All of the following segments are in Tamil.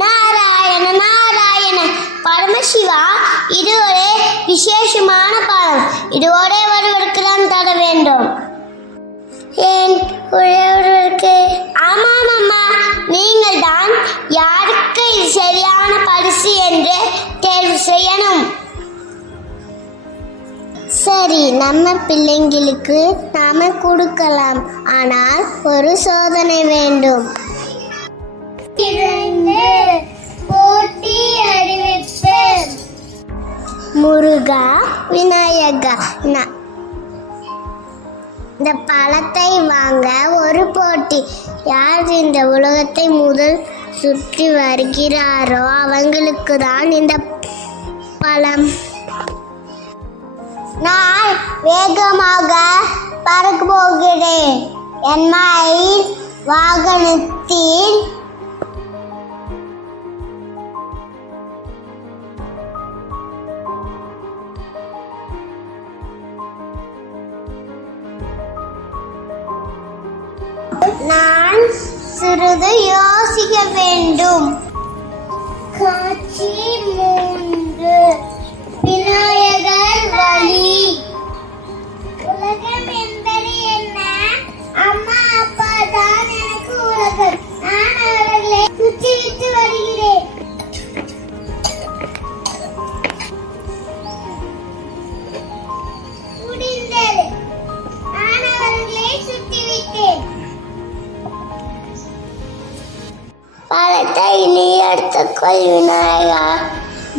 நாராயண நாராயண. பரமசிவா, இது ஒரு விசேஷமான பழம். இது ஒரே ஒருவருக்கு தான் தர வேண்டும். ஏன் ஒரே ஒருவருக்கு? ஆமாம் அம்மா, நீங்கள் தான் யாருக்கு இது சரியான பரிசு என்று தேர்வு செய்யணும். சரி, நம்ம பிள்ளைங்களுக்கு நாம கொடுக்கலாம். ஆனால் ஒரு சோதனை வேண்டும். போட்டி அறிவிப்பு. முருகா, விநாயகா, இந்த பழத்தை வாங்க ஒரு போட்டி. யார் இந்த உலகத்தை முதல் சுற்றி வருகிறாரோ அவங்களுக்கு தான் இந்த பழம். நான் வேகமாக பறக்க போகிறேன். என் மயில் வாகனத்தில் நான் சிறிது யோசிக்க வேண்டும். காட்சி 3. விநாயகர் வழி. உலகம் என்பது என்ன? அம்மா அப்பா தான் எனக்கு உலகம். நான் அவர்களை சுற்றிவிட்டு வருகிறேன். முடிந்தது. நான் அவர்களை சுற்றிவிட்டேன். பழத்தை நீ எடுத்துக்கொள் விநாயகா.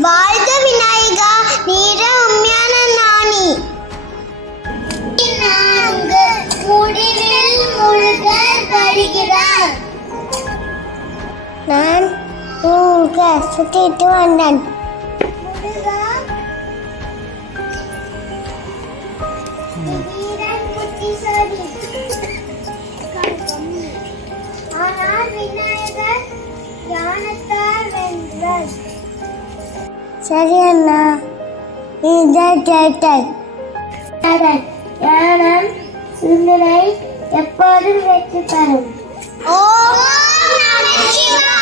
வாழ்க விநாயகா, நீர உண்மையான ஞானி. முடிவில் முருகர் வருகிறார். நான் சுத்திட்டு வந்தேன். ஆனால் விநாயகர் ஞானத்தால் வென்றார். சரி அண்ணா, நீதான் கேட்டாய். ஞானம் சிந்தனை எப்போதும் வெற்றி பெறும். ஓம் நம சிவாய.